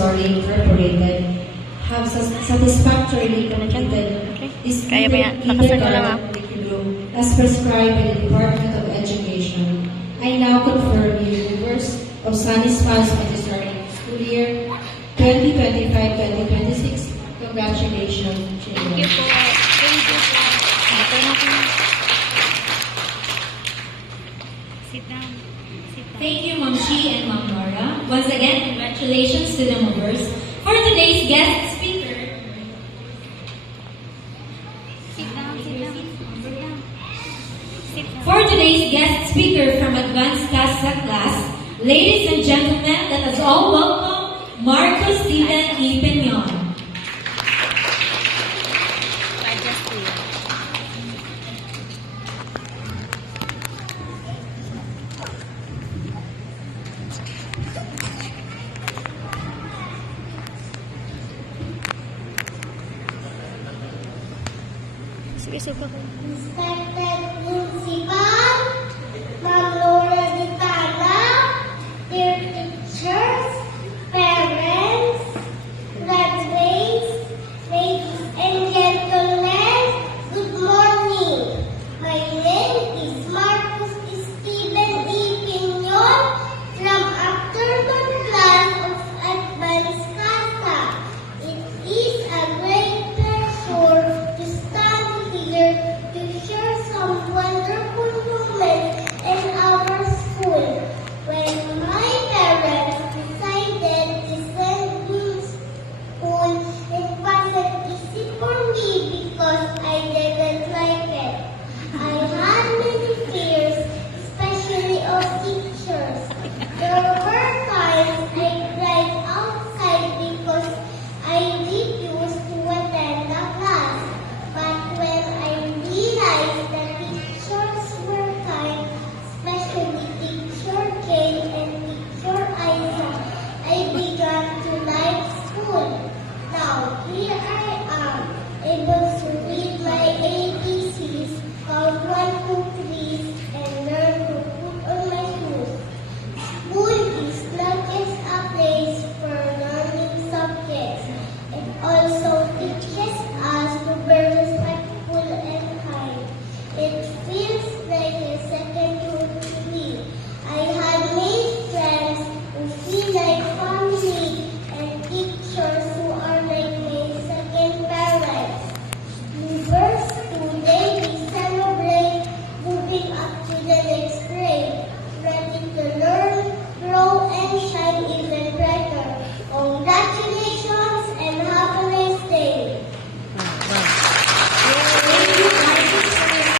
Montessori Incorporated have satisfactorily completed this kindergarten curriculum as prescribed by the Department of Education. I now confirm you members of Sunny Smiles Montessori school year 2025-2026. Congratulations, children. Thank you po. Thank you po. Ito na po. Sit down. Sit down. Thank you, Ma'am Shi and Ma'am Nora. Once again, congratulations to the movers. For today's guest speaker, Sit down. Sit down. Sit down. Sit down. for today's guest speaker from Advanced CASA class, ladies and gentlemen, let us all welcome Marcos Stephen E. Peñon. I just do it. Sige, sige. Respected Principal,